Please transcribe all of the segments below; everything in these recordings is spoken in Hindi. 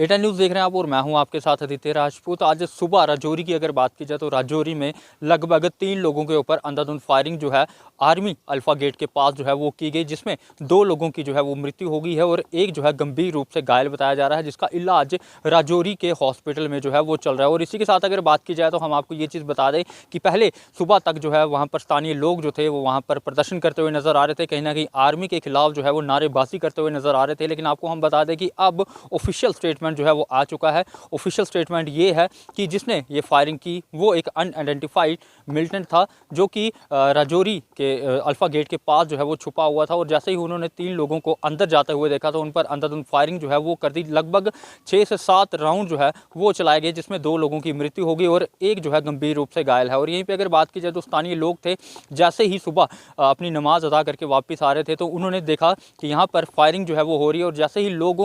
एटा न्यूज़ देख रहे हैं आप और मैं हूं आपके साथ आदित्य राजपूत। आज सुबह राजौरी की अगर बात की जाए तो राजौरी में लगभग 3 लोगों के ऊपर अंधाधुंध फायरिंग जो है आर्मी अल्फा गेट के पास जो है वो की गई, जिसमें 2 लोगों की जो है वो मृत्यु हो गई है और एक जो है गंभीर रूप से घायल बताया जा रहा है, जिसका इलाज राजौरी के हॉस्पिटल में जो है वो चल रहा है। और इसी के साथ अगर बात की जाए तो हम आपको ये चीज़ बता दें कि पहले सुबह तक जो है वहाँ पर स्थानीय लोग जो थे वो वहाँ पर प्रदर्शन करते हुए नजर आ रहे थे, कहीं ना कहीं आर्मी के खिलाफ जो है वो नारेबाजी करते हुए नजर आ रहे थे। लेकिन आपको हम बता दें कि अब ऑफिशियल स्टेटमेंट जो है वो आ चुका है। ऑफिशियल स्टेटमेंट ये है कि जिसने ये फायरिंग की वो एक अनआइडेंटिफाइड मिलिटेंट था, जो कि राजौरी के अल्फा गेट के पास जो है वो छुपा हुआ था। और जैसे ही उन्होंने 3 लोगों को अंदर जाते हुए देखा तो उन पर अंधाधुंध फायरिंग जो है वो कर दी। लगभग 6 से 7 राउंड जो है वो चलाए गए, जिसमें 2 लोगों की मृत्यु हो गई और एक जो है गंभीर रूप से घायल है। और यहीं पर अगर बात की जाए तो स्थानीय लोग थे, जैसे ही सुबह अपनी नमाज अदा करके वापस आ रहे थे तो उन्होंने देखा कि यहाँ पर फायरिंग जो है वो हो रही है। और जैसे ही लोग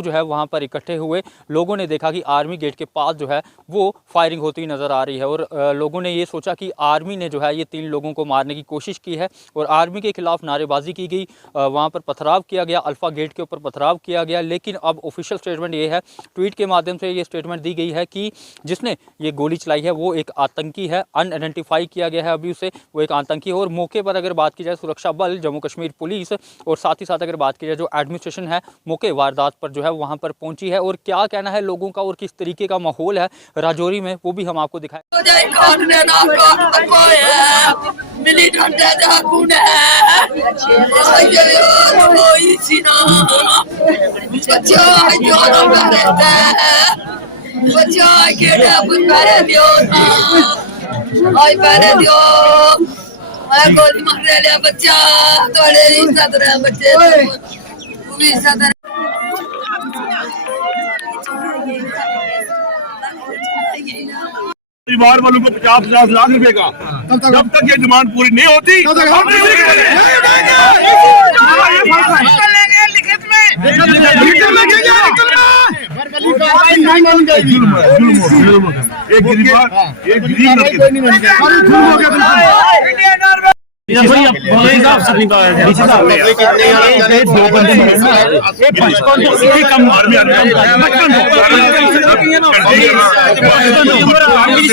जो है वहाँ पर इकट्ठे हुए, लोगों ने देखा कि आर्मी गेट के पास जो है वो फायरिंग होती नज़र आ रही है। और लोगों ने ये सोचा कि आर्मी ने जो है ये 3 लोगों को मारने की कोशिश की है और आर्मी के खिलाफ नारेबाजी की गई, वहाँ पर पथराव किया गया, अल्फा गेट के ऊपर पथराव किया गया। लेकिन अब ऑफिशियल स्टेटमेंट ये है, ट्वीट के माध्यम से ये स्टेटमेंट दी गई है कि जिसने ये गोली चलाई है वो एक आतंकी है, अनआइडेंटिफाई किया गया है अभी उसे, वो एक आतंकी है। और मौके पर अगर बात की जाए सुरक्षा बल, जम्मू कश्मीर पुलिस और साथ ही साथ अगर बात की जाए जो एडमिनिस्ट्रेशन है, मौके वारदात पर जो है वहाँ पर पहुंची है। और क्या कहना है लोगों का और किस तरीके का माहौल है राजौरी में, वो भी हम आपको दिखाएं। बच्चा थोड़े बच्चे परिवार वालों को 50-50 लाख रुपए का, जब तक ये डिमांड पूरी नहीं होती क्योंकि अगर देखो मेरे क्या हो गया 2 आदमी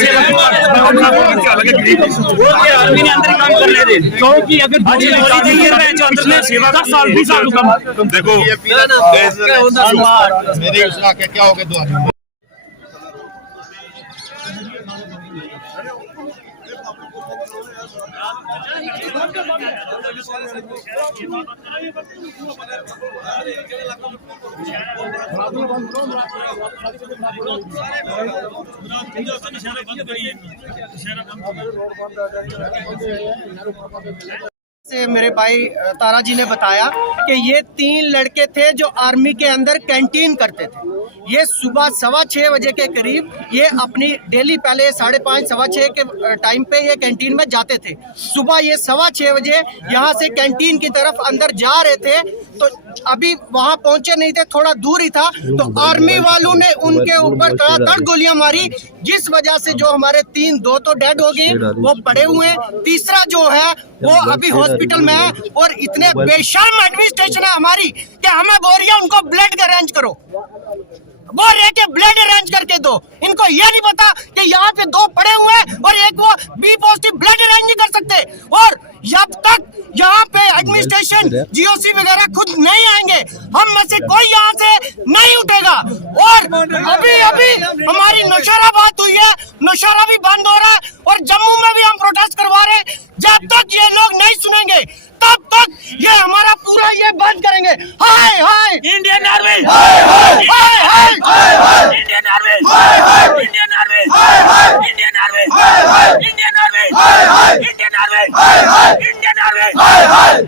से मेरे भाई तारा जी ने बताया कि ये 3 लड़के थे जो आर्मी के अंदर कैंटीन करते थे। ये सुबह 6:15 बजे के करीब ये अपनी डेली पहले 5:30 6:15 के टाइम पे ये कैंटीन में जाते थे। सुबह ये 6:15 बजे यहाँ से कैंटीन की तरफ अंदर जा रहे थे तो अभी वहाँ पहुंचे नहीं थे, थोड़ा दूर ही था, तो आर्मी वालों ने उनके ऊपर तड़ातड़ गोलियां मारी, जिस वजह से जो हमारे 2 तो डेड हो गए, वो पड़े हुए, तीसरा जो है वो अभी हॉस्पिटल में है। और इतने बेशर्म एडमिनिस्ट्रेशन है हमारी कि हमें बोल रही है उनको ब्लड अरेंज करो, बोल रहे के ब्लड अरेंज करके दो। इनको ये नहीं पता कि यहाँ पे 2 पड़े हुए हैं और एक वो बी पॉजिटिव ब्लड अरेंज नहीं कर सकते। और जब तक यहाँ पे एडमिनिस्ट्रेशन जीओसी वगैरह खुद नहीं आएंगे, हम में से कोई यहाँ से नहीं उठेगा। और अभी हमारी नौशहरा बात हुई है, नौशहरा भी बंद हो रहा है और जम्मू में भी हम प्रोटेस्ट करवा रहे हैं। जब तक ये लोग नहीं सुनेंगे तब तक ये हमारा पूरा ये बंद करेंगे। हाय हाय इंडियन आर्मी, हाय हाय हाय हाय हाय इंडियन आर्मी, हाय हाय इंडियन आर्मी, हाय हाय इंडियन आर्मी, हाय हाय इंडियन आर्मी, हाय हाय इंडियन आर्मी, हाय हाय इंडियन आर्मी, हाय हाय।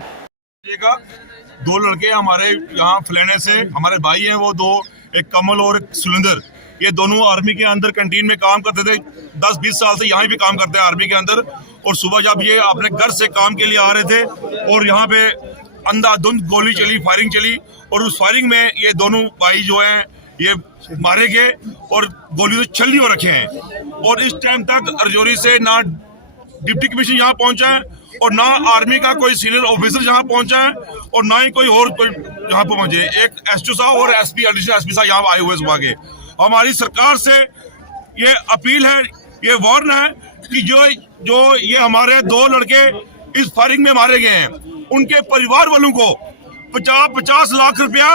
2 लड़के हमारे यहाँ फलाने से हमारे भाई हैं, वो 2, एक कमल और एक सुलिंदर, ये दोनों आर्मी के अंदर कैंटीन में काम करते थे। 10-20 साल से यहाँ भी काम करते हैं आर्मी के अंदर। और सुबह जब ये अपने घर से काम के लिए आ रहे थे और यहाँ पे अंधाधुंध गोली चली, फायरिंग चली, और उस फायरिंग में ये दोनों भाई जो हैं ये मारे गए और गोली तो छल्ली हो रखे हैं। और इस टाइम तक राजौरी से ना डिप्टी कमिश्नर यहाँ पहुंचा है और ना आर्मी का कोई सीनियर ऑफिसर यहाँ पहुंचा है और ना ही कोई यहाँ पे पहुंचे। एक एसटीओ साहब और एसपी एडिशनल एसपी साहब यहाँ आए हुए सुबह के। हमारी सरकार से ये अपील है, ये वार्न है कि जो ये हमारे 2 लड़के इस फायरिंग में मारे गए हैं, उनके परिवार वालों को 50 लाख रुपया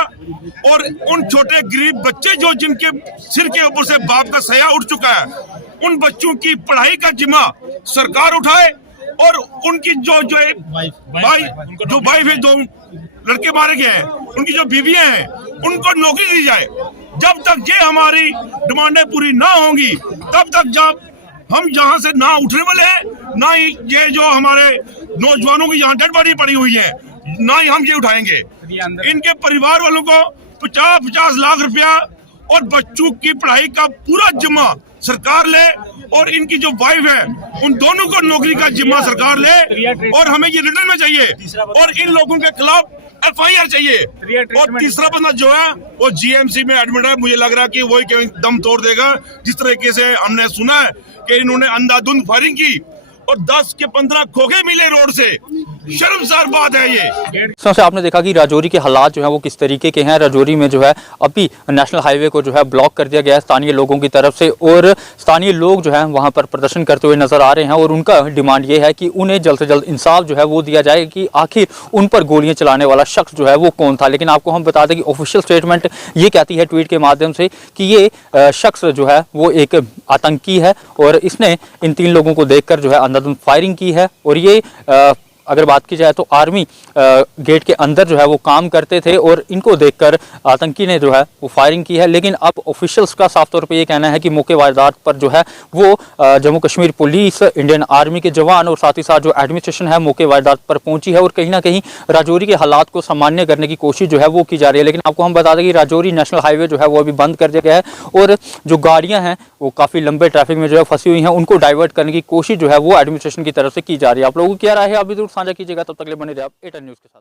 और उन छोटे गरीब बच्चे जो जिनके सिर के ऊपर से बाप का सया उठ चुका है, उन बच्चों की पढ़ाई का जिम्मा सरकार उठाए और उनकी जो वाइफ है, 2 लड़के मारे गए हैं, उनकी जो बीवियां हैं, उनको नौकरी दी जाए। जब तक ये हमारी डिमांडें पूरी ना होंगी तब तक जब हम यहाँ से ना उठने वाले हैं, ना ही ये जो हमारे नौजवानों की यहाँ डेड बॉडी पड़ी हुई है, ना ही हम ये उठाएंगे। इनके परिवार वालों को 50 लाख रुपया और बच्चों की पढ़ाई का पूरा जिम्मा सरकार ले और इनकी जो वाइफ है उन दोनों को नौकरी का जिम्मा सरकार ले और हमें ये रिटर्न में चाहिए और इन लोगों के खिलाफ FIR चाहिए। और तीसरा बंदा जो है वो GMC में एडमिट है। मुझे लग रहा है कि वही कहीं दम तोड़ देगा। जिस तरीके से हमने सुना है कि इन्होंने अंधाधुंध फायरिंग की और 10 के 15 खोखे मिले रोड से, शर्मसार बात है ये। सबसे आपने देखा कि राजौरी के हालात जो है वो किस तरीके के हैं। राजौरी में जो है अभी नेशनल हाईवे को जो है ब्लॉक कर दिया गया है स्थानीय लोगों की तरफ से और स्थानीय लोग जो है वहां पर प्रदर्शन करते हुए नजर आ रहे हैं और उनका डिमांड ये है कि उन्हें जल्द से जल्द इंसाफ जो है वो दिया जाए कि आखिर उन पर गोलियां चलाने वाला शख्स जो है वो कौन था। लेकिन आपको हम बता दें कि ऑफिशियल स्टेटमेंट ये कहती है ट्वीट के माध्यम से कि ये शख्स जो है वो एक आतंकी है और इसने इन 3 लोगों को देखकर जो है अंधाधुंध फायरिंग की है। और ये अगर बात की जाए तो आर्मी गेट के अंदर जो है वो काम करते थे और इनको देखकर आतंकी ने जो है वो फायरिंग की है। लेकिन अब ऑफिशियल्स का साफ तौर पे ये कहना है कि मौके वारदात पर जो है वो Jammu Kashmir police, Indian army के जवान और साथ ही साथ जो एडमिनिस्ट्रेशन है मौके वारदात पर पहुंची है और कहीं ना कहीं राजौरी के हालात को सामान्य करने की कोशिश जो है वो की जा रही है। लेकिन आपको हम बता दें कि राजौरी नेशनल हाईवे जो है वो अभी बंद कर दिया गया है और जो गाड़ियाँ हैं वो काफ़ी लंबे ट्रैफिक में जो है फंसी हुई हैं, उनको डाइवर्ट करने की कोशिश जो है वो एडमिनिस्ट्रेशन की तरफ से की जा रही है। आप लोगों की क्या राय है आप भी जरूर साझा कीजिएगा। तब तक के लिए बने रहे आप A10 न्यूज़ के साथ।